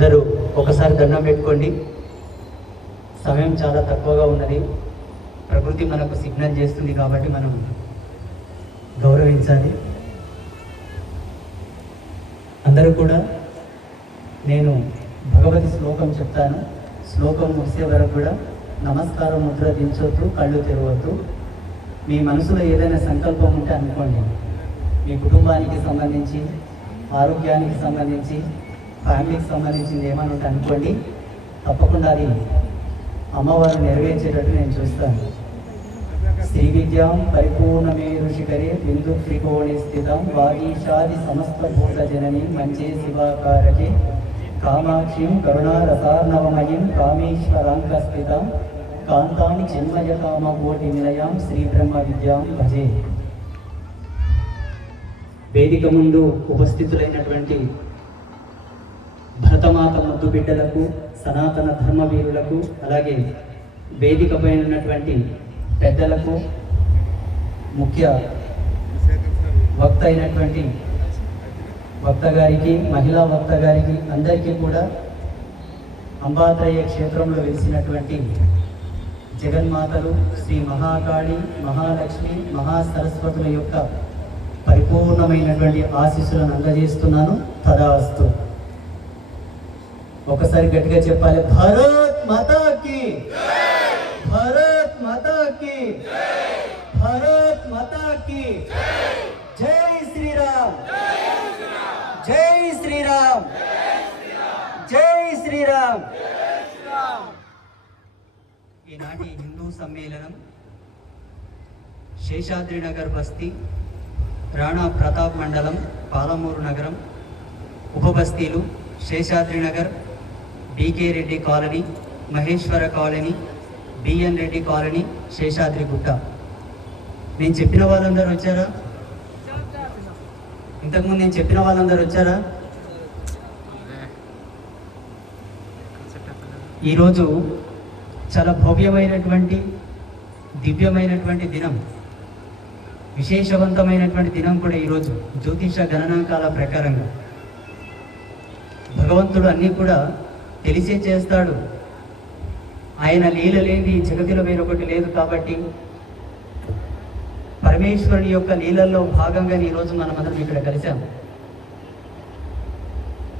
అందరూ ఒకసారి దండం పెట్టుకోండి. సమయం చాలా తక్కువగా ఉన్నది. ప్రకృతి మనకు సిగ్నల్ చేస్తుంది కాబట్టి మనం గౌరవించాలి. అందరూ కూడా నేను భగవతి శ్లోకం చెప్తాను. శ్లోకం ముగిసే వరకు కూడా నమస్కారం ముద్ర దించొద్దు, కళ్ళు తెరవద్దు. మీ మనసులో ఏదైనా సంకల్పం ఉంటే అనుకోండి. మీ కుటుంబానికి సంబంధించి, ఆరోగ్యానికి సంబంధించి, ఫ్యామిలీకి సంబంధించింది ఏమైనా ఉంటే అనుకోండి. తప్పకుండా అది అమ్మవారు నెరవేర్చేటట్టు నేను చూస్తాను. శ్రీ విద్యాం పరిపూర్ణమే ఋషికరే బిందు త్రికోణి స్థితం వాగీషాది సమస్త భూత జనని మంచే శివాకారకే కామాక్షిం కరుణారసార్ణవమయం కామేశ్వరాంక స్థితం కాంతాని చిన్మయ కామకోటి నిలయాం శ్రీ బ్రహ్మ విద్యాం భజే. వేదిక ముందు ఉపస్థితులైనటువంటి భరతమాత ముద్దు బిడ్డలకు, సనాతన ధర్మవీరులకు, అలాగే వేదిక పైన ఉన్నటువంటి పెద్దలకు, ముఖ్య వక్త అయినటువంటి వక్త గారికి, మహిళా వక్త గారికి, అందరికీ కూడా అంబాత్రయ క్షేత్రంలో వెలిసినటువంటి జగన్మాతలు శ్రీ మహాకాళి, మహాలక్ష్మి, మహాసరస్వతుల యొక్క పరిపూర్ణమైనటువంటి ఆశీస్సులను అందజేస్తున్నాను. తదాస్తు. ఒకసారి గట్టిగా చెప్పాలి. భారత్ మాతా కీ, భారత్ మాతా కీ, భారత్ మాతా కీ. జై శ్రీరామ్, జై శ్రీరామ్, జై శ్రీరామ్. ఈనాటి హిందూ సమ్మేళనం శేషాద్రినగర్ బస్తీ, రాణా ప్రతాప్ మండలం, పాలమూరు నగరం, ఉపబస్తీలు Seshadrinagar, BK Reddy colony, Maheshwara colony, BN Reddy colony, Seshadri Gutta. నేను చెప్పిన వాళ్ళందరూ వచ్చారా? ఇంతకుముందు నేను చెప్పిన వాళ్ళందరూ వచ్చారా? ఈరోజు చాలా భవ్యమైనటువంటి, దివ్యమైనటువంటి దినం, విశేషవంతమైనటువంటి దినం కూడా ఈరోజు. జ్యోతిష గణనాంకాల ప్రకారంగా భగవంతుడు అన్నీ కూడా తెలిసే చేస్తాడు. ఆయన లీల లేని జగతిలో వేరొకటి లేదు. కాబట్టి పరమేశ్వరుని యొక్క లీలల్లో భాగంగా ఈరోజు మనమందరం ఇక్కడ కలిసాం.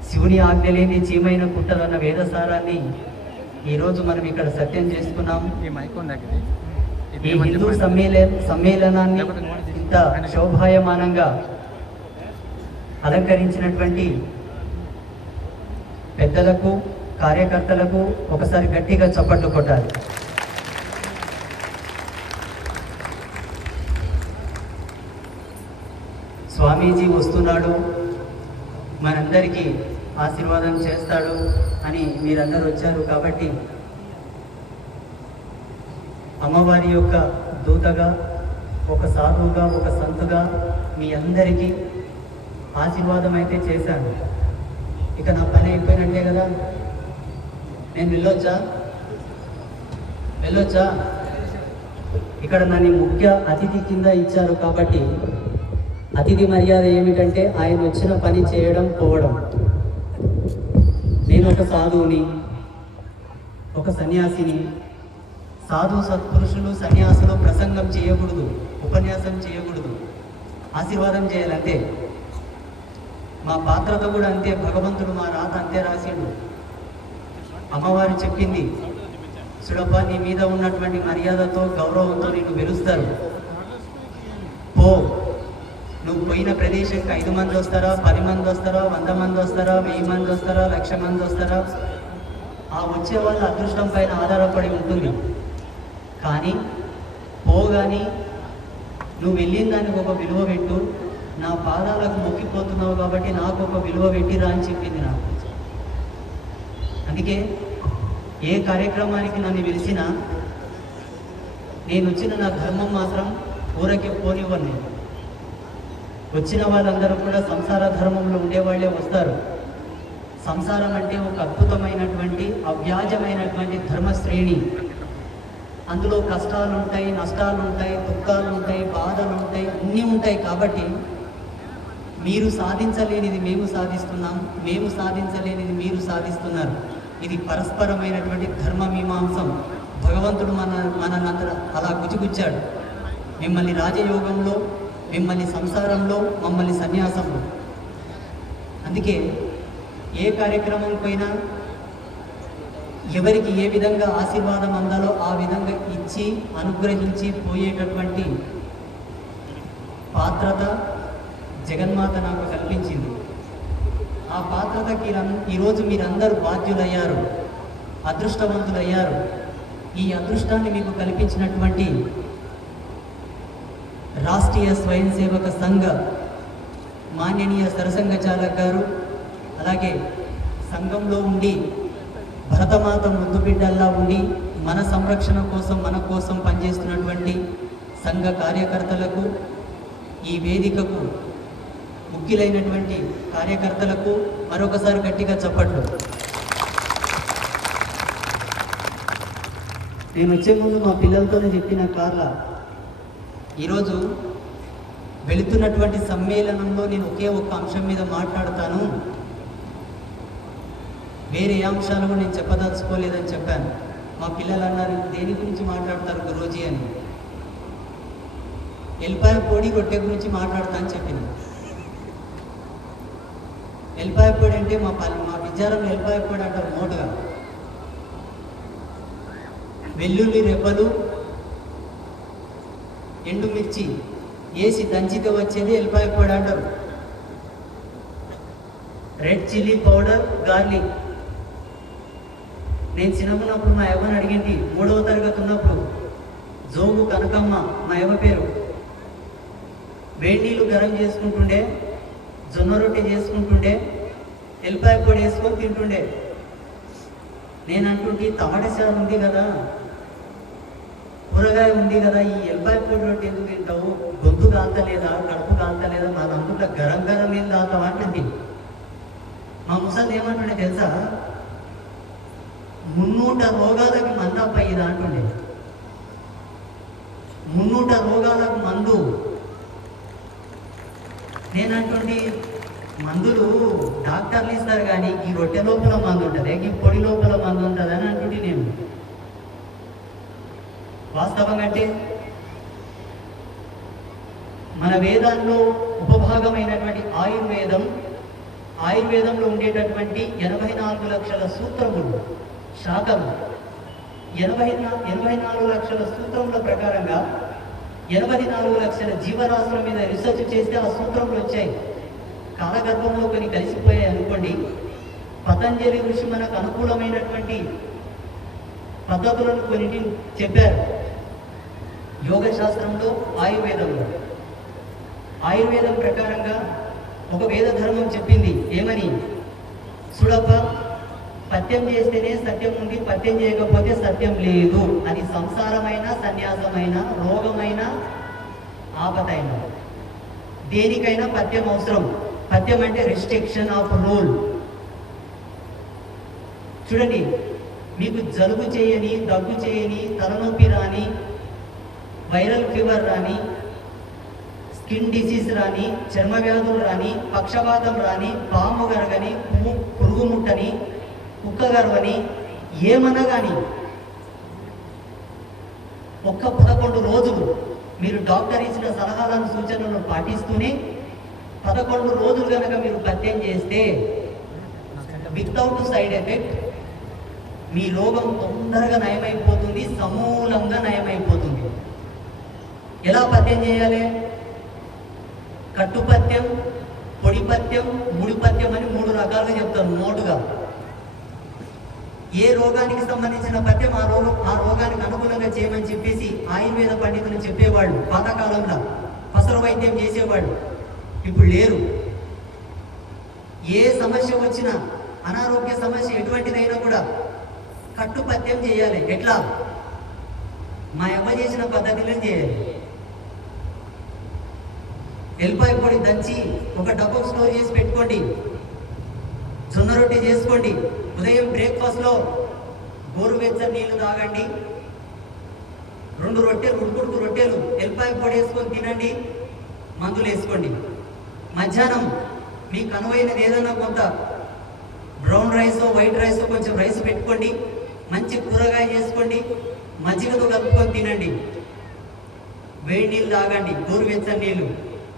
శివుని ఆజ్ఞ లేని చీమైన కుట్టదన్న వేదసారాన్ని ఈరోజు మనం ఇక్కడ సత్యం చేసుకున్నాం. ఈ హిందూ సమ్మేళనాన్ని ఇంత శోభాయమానంగా అలంకరించినటువంటి పెద్దలకు, కార్యకర్తలకు ఒకసారి గట్టిగా చప్పట్లు కొట్టాలి. స్వామీజీ వస్తున్నాడు, మనందరికీ ఆశీర్వాదం చేస్తాడు అని మీరందరూ వచ్చారు. కాబట్టి అమ్మవారి యొక్క దూతగా, ఒక సాధువుగా, ఒక సంతుగా మీ అందరికీ ఆశీర్వాదం అయితే చేశాను. ఇక నా పని అయిపోయినట్టే కదా. నేను వెళ్ళొచ్చా? ఇక్కడ నన్ను ముఖ్య అతిథి కింద ఇచ్చారు. కాబట్టి అతిథి మర్యాద ఏమిటంటే ఆయన వచ్చిన పని చేయడం, పోవడం. నేను ఒక సాధువుని, ఒక సన్యాసిని. సాధు సత్పురుషులు, సన్యాసులు ప్రసంగం చేయకూడదు, ఉపన్యాసం చేయకూడదు, ఆశీర్వాదం చేయాలంతే. మా పాత్రత కూడా అంతే. భగవంతుడు మా రాత అంతే రాసిండు. అమ్మవారు చెప్పింది, సుడప్ప నీ మీద ఉన్నటువంటి మర్యాదతో, గౌరవంతో నిన్ను పిలుస్తారు. పో. నువ్వు పోయిన ప్రదేశంకి 5 మంది వస్తారా, 10 మంది వస్తారా, 100 మంది వస్తారా, 1000 మంది వస్తారా, 1,00,000 మంది వస్తారా, ఆ వచ్చే వాళ్ళ అదృష్టం పైన ఆధారపడి ఉంటుంది. కానీ పోగాని నువ్వు వెళ్ళిన దానికి ఒక విలువ పెట్టు. నా పాదాలకు మొక్కిపోతున్నావు కాబట్టి నాకు ఒక విలువ పెట్టిరా అని చెప్పింది నాకు. అందుకే ఏ కార్యక్రమానికి నన్ను పిలిచినా నేను వచ్చిన నా ధర్మం మాత్రం ఊరకే పోనివ్వను. నేను వచ్చిన వాళ్ళందరూ కూడా సంసార ధర్మంలో ఉండేవాళ్ళే వస్తారు. సంసారం అంటే ఒక అద్భుతమైనటువంటి, అవ్యాజమైనటువంటి ధర్మశ్రేణి. అందులో కష్టాలు ఉంటాయి, నష్టాలు ఉంటాయి, దుఃఖాలు ఉంటాయి, బాధలు ఉంటాయి, అన్నీ ఉంటాయి. కాబట్టి మీరు సాధించలేనిది మేము సాధిస్తున్నాం, మేము సాధించలేనిది మీరు సాధిస్తున్నారు. ఇది పరస్పరమైనటువంటి ధర్మమీమాంసం. భగవంతుడు మననందరూ అలా గుచ్చిగుచ్చాడు. మిమ్మల్ని రాజయోగంలో, మిమ్మల్ని సంసారంలో, మమ్మల్ని సన్యాసంలో. అందుకే ఏ కార్యక్రమం పోయినా ఎవరికి ఏ విధంగా ఆశీర్వాదం అందాలో ఆ విధంగా ఇచ్చి అనుగ్రహించి పోయేటటువంటి పాత్రత జగన్మాత నాకు కల్పించింది. ఆ పాత్రతకి ఈరోజు మీరందరూ బాధ్యులయ్యారు, అదృష్టవంతులయ్యారు. ఈ అదృష్టాన్ని మీకు కల్పించినటువంటి రాష్ట్రీయ స్వయం సేవక సంఘ మాన్యనీయ సరసంఘ చాలక్ గారు, అలాగే సంఘంలో ఉండి భరతమాత ముద్దుబిడ్డల్లా ఉండి మన సంరక్షణ కోసం, మన కోసం పనిచేస్తున్నటువంటి సంఘ కార్యకర్తలకు, ఈ వేదికకు ముఖ్యులైనటువంటి కార్యకర్తలకు మరొకసారి గట్టిగా చప్పట్లు. నేను వచ్చే ముందు మా పిల్లలతోనే చెప్పిన కార్ల, ఈరోజు వెళుతున్నటువంటి సమ్మేళనంలో నేను ఒకే ఒక్క అంశం మీద మాట్లాడతాను, వేరే ఏ అంశాలు కూడా నేను చెప్పదలుచుకోలేదని చెప్పాను. మా పిల్లలు అన్నారు, దేని గురించి మాట్లాడతారు గురూజీ అని. ఎల్లిపాయ పొడి రొట్టె గురించి మాట్లాడతా అని చెప్పిన. ఎల్లిపాయ పొడి అంటే మా విచారంలో ఎల్లిపాయ పొడి అంటారు మోటుగా. వెల్లుల్లి రెబ్బలు, ఎండుమిర్చి వేసి దంచితే వచ్చేది ఎల్లిపాయ పొడి అంటారు. Red chilli powder, garlic. నేను చిన్నప్పుడు మా యవ్వని అడిగింది, 3వ తరగతి ఉన్నప్పుడు, జోగు కనకమ్మ మా యవ్వ పేరు. వేడి నీళ్ళు గరం చేసుకుంటుండే, జొన్న రొట్టె చేసుకుంటుండే, ఎల్లిపాయ పొడి వేసుకొని తింటుండే. నేను అంటుంటే టమాటా చారు ఉంది కదా, కూరగాయ ఉంది కదా, ఈ ఎల్లిపాయ పొడి రొట్టె ఎందుకు తింటావు? గొంతు కాల్తలేదా, కడుపు కాల్తలేదా, నాకు అందులో గరం గరం ఏం తాగుతావా అంటుంది. మా ముసలి ఏమంటుండే తెలుసా, 300 రోగాలకి మందు అప్పయ్యేదా అంటుండే. 300 రోగాలకు మందు. నేనంటుండి, మందులు డాక్టర్లు ఇస్తారు కానీ ఈ రొట్టె లోపల మందు ఉంటుంది, ఈ పొడి లోపల మందు ఉంటుంది అని అంటుండి నేను. వాస్తవంగా అంటే మన వేదాల్లో ఉపభాగమైనటువంటి ఆయుర్వేదంలో ఉండేటటువంటి 84 లక్షల సూత్రములు, శాఖలు, 84 లక్షల సూత్రముల ప్రకారంగా 84 లక్షల జీవరాశుల మీద రీసెర్చ్ చేస్తే ఆ సూత్రములు వచ్చాయి. కాలగర్భంలో కొన్ని కలిసిపోయాయి అనుకోండి. పతంజలి ఋషి మనకు అనుకూలమైనటువంటి పద్ధతులను కొన్నిటిని చెప్పారు యోగ శాస్త్రంలో, ఆయుర్వేదం ప్రకారంగా ఒక వేద ధర్మం చెప్పింది ఏమని, చూడప్ప, పత్యం చేస్తేనే సత్యం ఉంది, పత్యం చేయకపోతే సత్యం లేదు అని. సంసారమైన, సన్యాసమైన, రోగమైన, ఆపదైన, దేనికైనా పత్యం అవసరం. పత్యం అంటే రిస్ట్రిక్షన్ ఆఫ్ రూల్. చూడండి, మీకు జలుబు చేయని, దగ్గు చేయని, తలనొప్పి రాని, వైరల్ ఫీవర్ రాని, స్కిన్ డిసీజ్ రాని, చర్మ వ్యాధులు రాని, పక్షపాతం రాని, పాము గరగని, పురుగు ముట్టని, కుక్క గరవని, ఏమన్నా కానీ ఒక్క 11 రోజులు మీరు డాక్టర్ ఇచ్చిన సలహాలను, సూచనలను పాటిస్తూనే 11 రోజులు కనుక మీరు పత్యం చేస్తే వితౌట్ సైడ్ ఎఫెక్ట్ మీ రోగం తొందరగా నయమైపోతుంది, సమూలంగా నయమైపోతుంది. ఎలా పత్యం చేయాలి? కట్టుపత్యం, పొడిపత్యం, ముడిపత్యం అని 3 రకాలుగా చెప్తాను నోటుగా. ఏ రోగానికి సంబంధించిన పత్యం ఆ రోగానికి అనుకూలంగా చేయమని చెప్పేసి ఆయుర్వేద పండితులు చెప్పేవాళ్ళు పాతకాలంలో. పసరు వైద్యం చేసేవాళ్ళు, ఇప్పుడు లేరు. ఏ సమస్య వచ్చినా, అనారోగ్య సమస్య ఎటువంటిదైనా కూడా కట్టుపత్యం చేయాలి. ఎట్లా? మా అమ్మ చేసిన పద్ధతిలో చేయాలి. ఎల్లిపాయ పొడి దంచి ఒక డబ్బు స్టోర్ చేసి పెట్టుకోండి. జొన్న రొట్టె చేసుకోండి. ఉదయం బ్రేక్ఫాస్ట్లో గోరువెచ్చని నీళ్లు తాగండి. 2 రొట్టెలు, ఉడుకుడుకు రొట్టెలు, ఎల్లిపాయ పొడి వేసుకొని తినండి. మందులు వేసుకోండి. మధ్యాహ్నం మీకు అనువైనది ఏదైనా కొంత బ్రౌన్ రైస్ వైట్ రైస్ కొంచెం రైస్ పెట్టుకోండి, మంచి కూరగాయ చేసుకోండి, మజ్జిగతో కలుపుకొని తినండి, వేడి నీళ్ళు తాగండి, గోరువెచ్చని నీళ్ళు.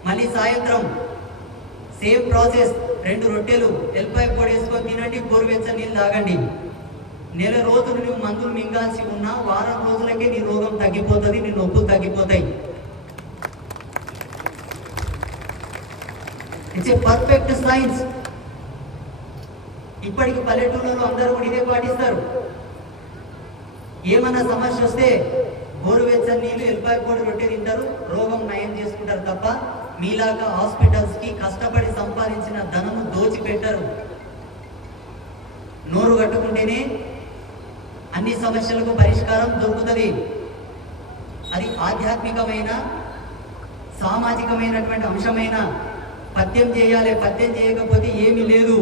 మళ్ళీ సాయంత్రం సేమ్ ప్రాసెస్, 2 రొట్టెలు ఎల్లిపాయ పొడి వేసుకొని తినండి, గోరువెచ్చని నీళ్ళు తాగండి. నెల రోజులు నువ్వు మందులు మింగాల్సి ఉన్నా వారం రోజులకే నీ రోగం తగ్గిపోతుంది, నీ నొప్పులు తగ్గిపోతాయి. It's a perfect science. ఇప్పటికి పల్లెటూళ్ళలో అందరూ కూడా ఇదే పాటిస్తారు. ఏమన్నా సమస్య వస్తే గోరువెచ్చని నీళ్ళు ఎల్లిపాయ పొడి రొట్టె తింటారు, రోగం నయం చేసుకుంటారు తప్ప మీలాగా హాస్పిటల్స్ కి కష్టపడి సంపాదించిన ధనము దోచిపెట్టారు. నోరు కట్టుకుంటేనే అన్ని సమస్యలకు పరిష్కారం దొరుకుతుంది. అది ఆధ్యాత్మికమైన సామాజికమైనటువంటి అంశమైన పద్యం చేయాలి, పద్యం చేయకపోతే ఏమీ లేదు.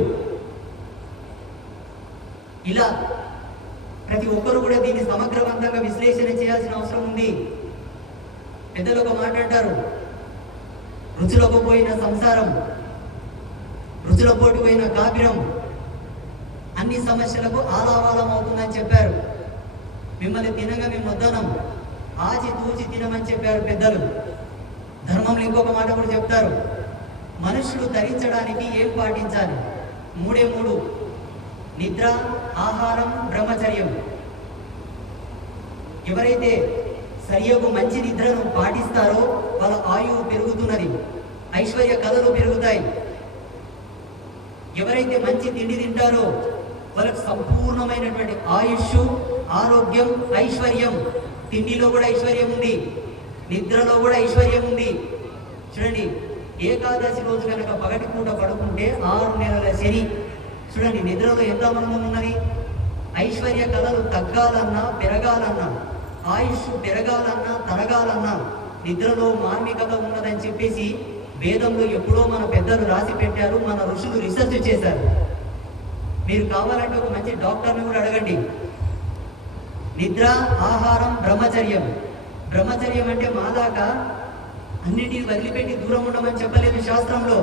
ఇలా ప్రతి ఒక్కరు కూడా దీన్ని సమగ్రవంతంగా విశ్లేషణ చేయాల్సిన అవసరం ఉంది. పెద్దలు ఒక మాట అంటారు, రుచులకు పోయిన సంసారం, రుచుల పోటు పోయిన కాపిరం అన్ని సమస్యలకు ఆలావాలం అవుతుందని చెప్పారు. మిమ్మల్ని తినగా మేము వద్దనం, ఆచి తూచి తినమని చెప్పారు పెద్దలు. ధర్మంలో ఇంకొక మాట కూడా చెప్తారు, మనుషులు ధరించడానికి ఏం పాటించాలి? 3 నిద్ర, ఆహారం, బ్రహ్మచర్యం. ఎవరైతే సరియగు మంచి నిద్రను పాటిస్తారో వాళ్ళ ఆయువు పెరుగుతున్నది, ఐశ్వర్య కళలు పెరుగుతాయి. ఎవరైతే మంచి తిండి తింటారో వాళ్ళకు సంపూర్ణమైనటువంటి ఆయుష్, ఆరోగ్యం, ఐశ్వర్యం. తిండిలో కూడా ఐశ్వర్యం ఉంది, నిద్రలో కూడా ఐశ్వర్యం ఉంది. చూడండి, ఏకాదశి రోజు కనుక పగటి పూట పడుకుంటే 6 నెలల శని. చూడండి, నిద్రలో ఎంత ఆనందం ఉన్నది. ఐశ్వర్య కళలు తగ్గాలన్నా పెరగాలన్నా, ఆయుష్ పెరగాలన్నా తరగాలన్నా నిద్రలో మార్మికత ఉన్నదని చెప్పేసి వేదంలో ఎప్పుడో మన పెద్దలు రాసి పెట్టారు, మన ఋషులు రీసెర్చ్ చేశారు. మీరు కావాలంటే ఒక మంచి డాక్టర్ని కూడా అడగండి. నిద్ర, ఆహారం, బ్రహ్మచర్యం. బ్రహ్మచర్యం అంటే మాదాకా అన్నిటిని వదిలిపెట్టి దూరం ఉండమని చెప్పలేదు శాస్త్రంలో.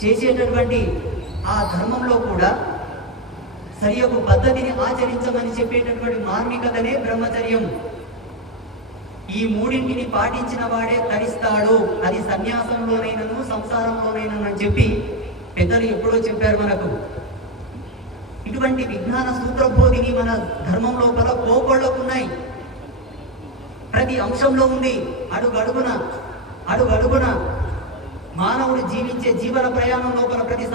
చేసేటటువంటి ఆ ధర్మంలో కూడా సరియగు పద్ధతిని ఆచరించమని చెప్పేటటువంటి మార్మికతనే బ్రహ్మచర్యం. ఈ 3 పాటించిన వాడే తరిస్తాడు, అది సన్యాసంలోనైనను సంసారంలోనైనను అని చెప్పి పెద్దలు ఎప్పుడో చెప్పారు మనకు. ఇటువంటి విజ్ఞాన సూత్రబోధిని మన ధర్మం లోపల కోకొళ్ళకున్నాయి, ప్రతి అంశంలో ఉంది. అడుగడుగున మానవుడు జీవించే జీవన ప్రయాణం లోపల ప్రతి